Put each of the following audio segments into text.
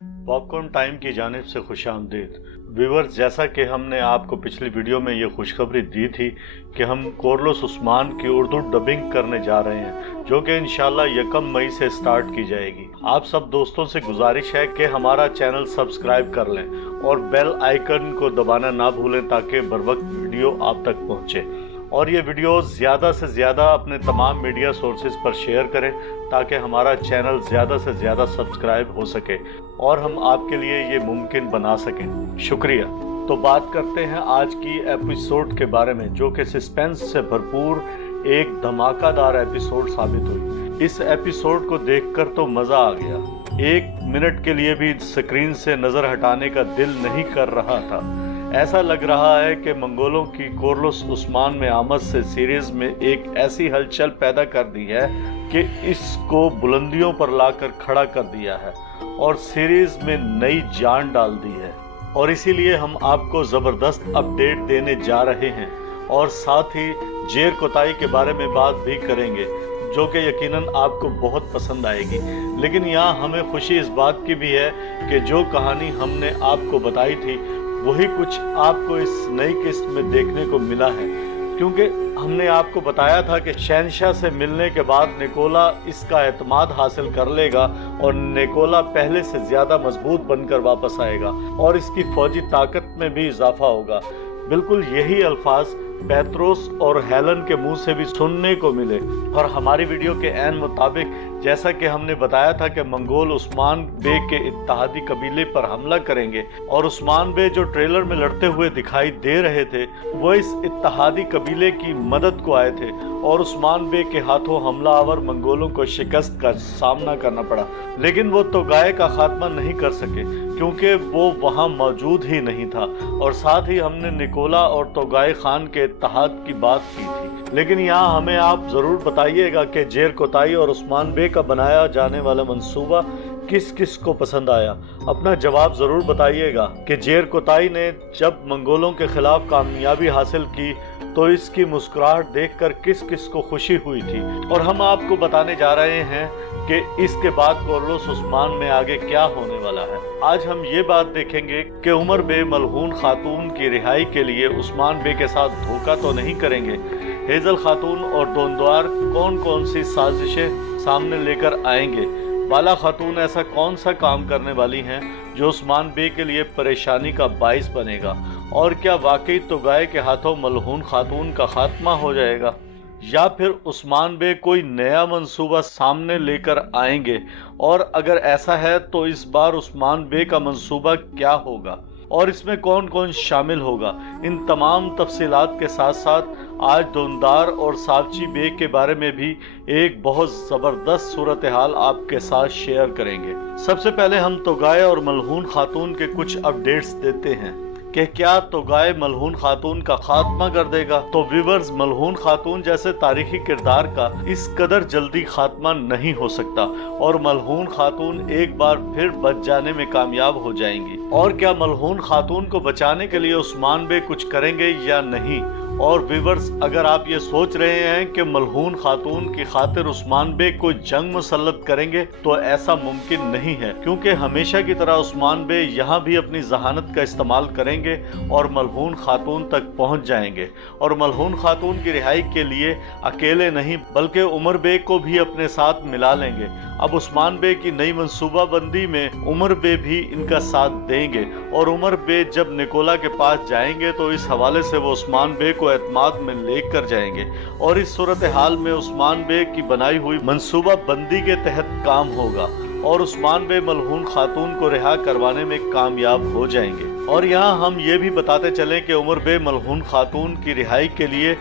Popcorn time की जानिब से खुशामदीद व्यूअर्स। जैसा कि हमने आपको पिछली वीडियो में ये खुशखबरी दी थी कि हम कोरलोस उस्मान की उर्दू डबिंग करने जा रहे हैं, जो कि इंशाल्लाह 1 मई से स्टार्ट की जाएगी। आप सब दोस्तों से गुजारिश है कि हमारा चैनल सब्सक्राइब कर लें और बेल आइकन को दबाना ना भूलें ताकि बर वक्त वीडियो आप तक पहुँचे। और ये वीडियो ज़्यादा से ज़्यादा अपने तमाम मीडिया सोर्सेज पर शेयर करें ताकि हमारा चैनल ज़्यादा से ज़्यादा सब्सक्राइब हो सके और हम आपके लिए ये मुमकिन बना सकें। शुक्रिया। तो बात करते हैं आज की एपिसोड के बारे में, जो कि सस्पेंस से भरपूर एक धमाकेदार एपिसोड साबित हुई। इस एपिसोड को देखकर तो मज़ा आ गया, 1 मिनट के लिए भी स्क्रीन से नज़र हटाने का दिल नहीं कर रहा था। ऐसा लग रहा है कि मंगोलों की कोरलोस उस्मान में आमद से सीरीज में एक ऐसी हलचल पैदा कर दी है कि इसको बुलंदियों पर लाकर खड़ा कर दिया है और सीरीज में नई जान डाल दी है। और इसीलिए हम आपको ज़बरदस्त अपडेट देने जा रहे हैं और साथ ही जेर कोताही के बारे में बात भी करेंगे, जो कि यकीनन आपको बहुत पसंद आएगी। लेकिन यहाँ हमें खुशी इस बात की भी है कि जो कहानी हमने आपको बताई थी वही कुछ आपको इस नई किस्त में देखने को मिला है, क्योंकि हमने आपको बताया था कि शहनशाह से मिलने के बाद निकोला इसका एतमाद हासिल कर लेगा और निकोला पहले से ज़्यादा मजबूत बनकर वापस आएगा और इसकी फौजी ताकत में भी इजाफा होगा। बिल्कुल यही अल्फाज पेत्रोस और हेलन के मुंह से भी सुनने को मिले। और हमारी वीडियो के ऐन मुताबिक जैसा कि हमने बताया था कि मंगोल उस्मान बे के इत्तेहादी कबीले पर हमला करेंगे और उस्मान बे जो ट्रेलर में लड़ते हुए दिखाई दे रहे थे वो इस इत्तेहादी कबीले की मदद को आए थे और उस्मान बे के हाथों हमलावर मंगोलों को शिकस्त का सामना करना पड़ा। लेकिन वो तोगाए का खात्मा नहीं कर सके क्योंकि वो वहाँ मौजूद ही नहीं था। और साथ ही हमने निकोला और तोगाए खान के इत्तेहाद की बात की थी। लेकिन यहाँ हमें आप ज़रूर बताइएगा कि जेर कोताही और उस्मान बे का बनाया जाने वाला मंसूबा किस किस को पसंद आया। अपना जवाब ज़रूर बताइएगा कि जेर कोताही ने जब मंगोलों के खिलाफ कामयाबी हासिल की तो इसकी मुस्कुराहट देखकर किस किस को खुशी हुई थी। और हम आपको बताने जा रहे हैं कि इसके बाद कोरलोस उस्मान में आगे क्या होने वाला है। आज हम ये बात देखेंगे कि उमर बे मलहून खातून की रिहाई के लिए उस्मान बे के साथ धोखा तो नहीं करेंगे। हेजल खातून और दोंदवार कौन कौन सी साजिशें सामने लेकर आएंगे। बाला खातून ऐसा कौन सा काम करने वाली हैं जो उस्मान बे के लिए परेशानी का बाइस बनेगा। और क्या वाकई तोगाए के हाथों मलहून खातून का खात्मा हो जाएगा या फिर उस्मान बे कोई नया मंसूबा सामने लेकर आएंगे। और अगर ऐसा है तो इस बार उस्मान बे का मंसूबा क्या होगा और इसमें कौन कौन शामिल होगा। इन तमाम तफसीलात के साथ साथ आज दोंदार और सावची बे के बारे में भी एक बहुत ज़बरदस्त सूरत हाल आपके साथ शेयर करेंगे। सबसे पहले हम तोगाए और मलहून खातून के कुछ अपडेट्स देते हैं कि क्या तोगाए मलहून खातून का खात्मा कर देगा। तो व्यूअर्स, मलहून खातून जैसे तारीखी किरदार का इस कदर जल्दी खात्मा नहीं हो सकता और मलहून खातून एक बार फिर बच जाने में कामयाब हो जाएंगी। और क्या मलहून खातून को बचाने के लिए उस्मान बे कुछ करेंगे या नहीं। और व्यूअर्स, अगर आप ये सोच रहे हैं कि मलहून खातून की खातिर उस्मान बे कोई जंग मुसल्लत करेंगे तो ऐसा मुमकिन नहीं है, क्योंकि हमेशा की तरह उस्मान बे यहाँ भी अपनी जहानत का इस्तेमाल करेंगे और मलहून खातून तक पहुँच जाएंगे। और मलहून खातून की रिहाई के लिए अकेले नहीं बल्कि उमर बे को भी अपने साथ मिला लेंगे। अब उस्मान बे की नई मंसूबाबंदी में उमर बे भी इनका साथ देंगे और उमर बे जब निकोला के पास जाएंगे तो इस हवाले से वो उस्मान बे को एतमाद में लेकर जाएंगे और इस सूरत हाल में उस्मान बे की बनाई हुई मंसूबाबंदी के तहत काम होगा और उस्मान बे मलहून खातून को रिहा करवाने में कामयाब हो जाएंगे। और यहाँ हम ये भी बताते चलें कि उमर बे मलहून खातून की रिहाई के लिए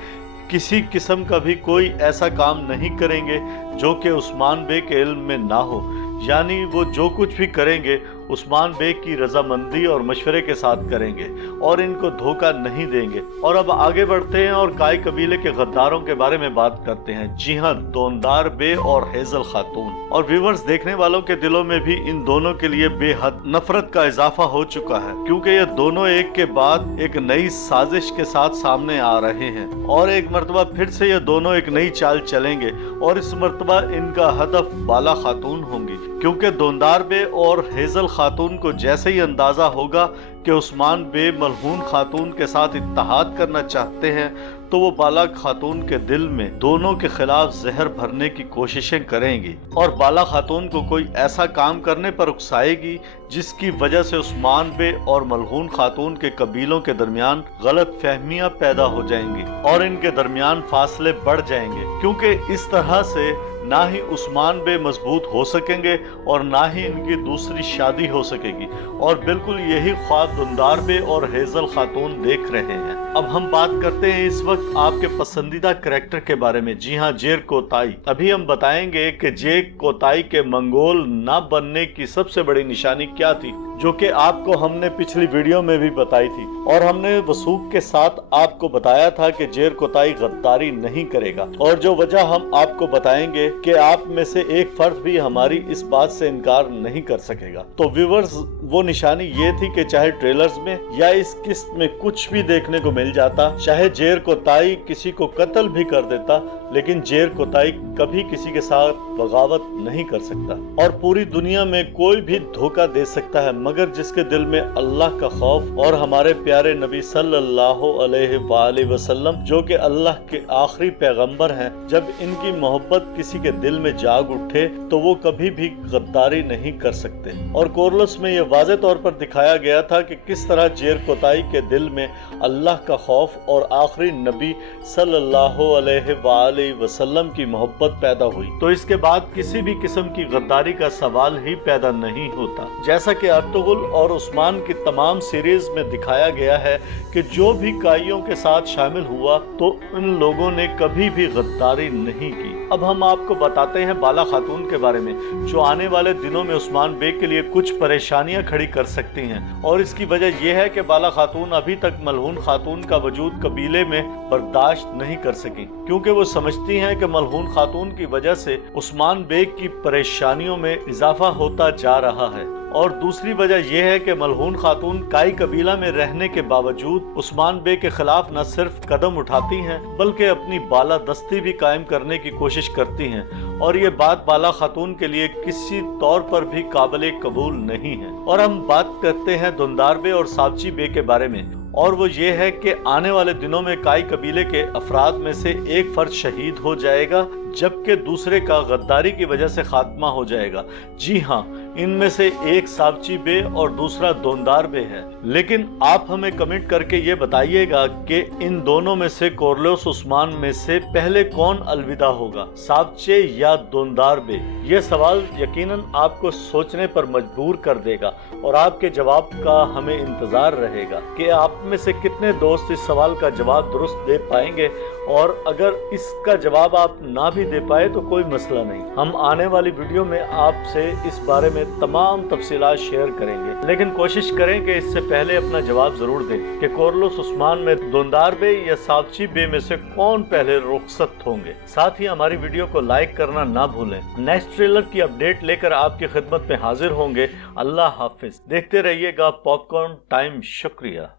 किसी किस्म का भी कोई ऐसा काम नहीं करेंगे जो कि उस्मान बे के इल्म में ना हो। यानी वो जो कुछ भी करेंगे उस्मान बे की रजामंदी और मशवरे के साथ करेंगे और इनको धोखा नहीं देंगे। और अब आगे बढ़ते हैं और काय कबीले के गद्दारों के बारे में बात करते हैं। जी हाँ, दोंदार बे और हेजल खातून। और व्यूवर्स, देखने वालों के दिलों में भी इन दोनों के लिए बेहद नफरत का इजाफा हो चुका है, क्योंकि ये दोनों एक के बाद एक नई साजिश के साथ सामने आ रहे हैं और एक मरतबा फिर से ये दोनों एक नई चाल चलेंगे और इस मरतबा इनका हदफ बाला खातून होंगी। क्योंकि दोंदार बे और हेजल खातून को जैसे ही अंदाजा होगा कि उस्मान बे मलहून खातून के साथ इत्तेहाद करना चाहते हैं तो वो बाला खातून के दिल में दोनों के खिलाफ जहर भरने की कोशिशें करेंगी और बाला खातून को कोई ऐसा काम करने पर उकसाएगी जिसकी वजह से उस्मान बे और मलहून खातून के कबीलों के दरमियान गलत फहमियां पैदा हो जाएंगी और इनके दरमियान फासले बढ़ जाएंगे, क्योंकि इस तरह से ना ही उस्मान बे मजबूत हो सकेंगे और ना ही इनकी दूसरी शादी हो सकेगी। और बिल्कुल यही ख्वाब दोंदार बे और हेजल खातून देख रहे हैं। अब हम बात करते हैं इस वक्त आपके पसंदीदा कैरेक्टर के बारे में। जी हाँ, जेर कोताई। अभी हम बताएंगे कि जेर कोताई के मंगोल न बनने की सबसे बड़ी निशानी क्या थी, जो कि आपको हमने पिछली वीडियो में भी बताई थी और हमने वसूख के साथ आपको बताया था कि जेर कोताई गद्दारी नहीं करेगा। और जो वजह हम आपको बताएंगे कि आप में से एक फर्द भी हमारी इस बात से इनकार नहीं कर सकेगा। तो व्यूअर्स, वो निशानी ये थी कि चाहे ट्रेलर्स में या इस किस्त में कुछ भी देखने को मिल जाता, चाहे जेर कोताई किसी को कत्ल भी कर देता, लेकिन जेर कोताई कभी किसी के साथ बगावत नहीं कर सकता। और पूरी दुनिया में कोई भी धोखा दे सकता है, मगर जिसके दिल में अल्लाह का खौफ और हमारे प्यारे नबी सल्लल्लाहु अलैहि वसल्लम जो कि अल्लाह के आखिरी पैगंबर हैं, जब इनकी मोहब्बत किसी के दिल में जाग उठे तो वो कभी भी गद्दारी नहीं कर सकते। और कोरलस में ये वाज़े तौर पर दिखाया गया था कि किस तरह जेर कोताई के दिल में अल्लाह का खौफ और आखिरी नबी सल्लल्लाहु अलैहि वसल्लम की मोहब्बत पैदा हुई, तो इसके बाद किसी भी किस्म की गद्दारी का सवाल ही पैदा नहीं होता। जैसा कि अर्तुगरुल और उस्मान की तमाम सीरीज में दिखाया गया है कि जो भी काइयों के साथ शामिल हुआ तो उन लोगों ने कभी भी गद्दारी नहीं की। अब हम आपको बताते हैं बाला खातून के बारे में, जो आने वाले दिनों में उस्मान बे के लिए कुछ परेशानियां खड़ी कर सकती हैं। और इसकी वजह यह है कि बाला खातून अभी तक मलहून खातून का वजूद कबीले में बर्दाश्त नहीं कर सकी, क्योंकि वो समझती हैं कि मलहून खातून की वजह से उस्मान बे की परेशानियों में इजाफा होता जा रहा है। और दूसरी वजह यह है कि मलहून खातून काई कबीला में रहने के बावजूद उस्मान बे के खिलाफ न सिर्फ कदम उठाती हैं बल्कि अपनी बाला दस्ती भी कायम करने की कोशिश करती हैं। और ये बात बाला खातून के लिए किसी तौर पर भी काबिल कबूल नहीं है। और हम बात करते हैं दोंदार बे और साबची बे के बारे में, और वो ये है कि आने वाले दिनों में काई कबीले के अफराद में से एक फर्द शहीद हो जाएगा, जबकि दूसरे का गद्दारी की वजह से खात्मा हो जाएगा। जी हाँ, इनमें से एक साबची बे और दूसरा दोंदार बे है। लेकिन आप हमें कमेंट करके ये बताइएगा कि इन दोनों में से कोरलोस उस्मान में से पहले कौन अलविदा होगा, साबचे या दोंदार बे? ये सवाल यकीनन आपको सोचने पर मजबूर कर देगा और आपके जवाब का हमें इंतजार रहेगा कि आप में से कितने दोस्त इस सवाल का जवाब दुरुस्त दे पाएंगे। और अगर इसका जवाब आप ना भी दे पाए तो कोई मसला नहीं, हम आने वाली वीडियो में आपसे इस बारे में तमाम तफसीलात शेयर करेंगे। लेकिन कोशिश करें कि इससे पहले अपना जवाब जरूर दें कि कोरलोस उस्मान में दोंदार बे या साबची बे में से कौन पहले रुखसत होंगे। साथ ही हमारी वीडियो को लाइक करना ना भूलें। नेक्स्ट ट्रेलर की अपडेट लेकर आपकी खिदमत में हाजिर होंगे। अल्लाह हाफिज। देखते रहिएगा पॉपकॉर्न टाइम। शुक्रिया।